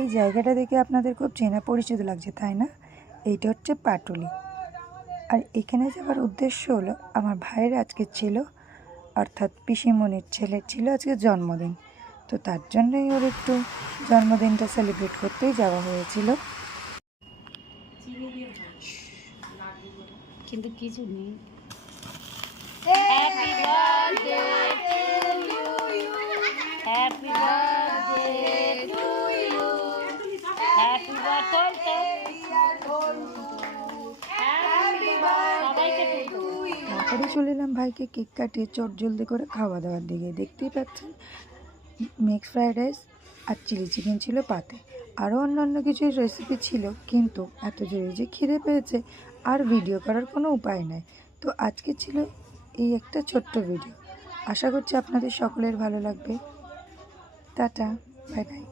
এই জায়গাটা দেখে আপনাদের খুব চেনা পরিচিত লাগছে, তাই না? এইটা হচ্ছে পাটুলি। আর এখানে যাওয়ার উদ্দেশ্য হলো আমার ভাইয়ের আজকে ছিল, অর্থাৎ পিসিমণির ছেলের ছিল আজকে জন্মদিন। তো তার জন্যই ওর একটু জন্মদিনটা সেলিব্রেট করতেই যাওয়া হয়েছিল। কিন্তু কিছু নেই। Happy birthday to you. Happy birthday to you. Happy birthday. Happy birthday to you. তারপরে চলে এলাম ভাইকে কেক কাটিয়ে চট জলদি করে খাওয়া দাওয়ার দিকে। দেখতেই পাচ্ছেন মিক্স ফ্রাইড রাইস আর চিলি চিকেন ছিল পাতে, আরও অন্যান্য কিছু রেসিপি ছিল, কিন্তু এত জোরে যে খিদে পেয়েছে আর ভিডিও করার কোনো উপায় নাই। তো আজকে ছিল এই একটা ছোট্ট ভিডিও। আশা করছি আপনাদের সকলের ভালো লাগবে। Tata, bye bye.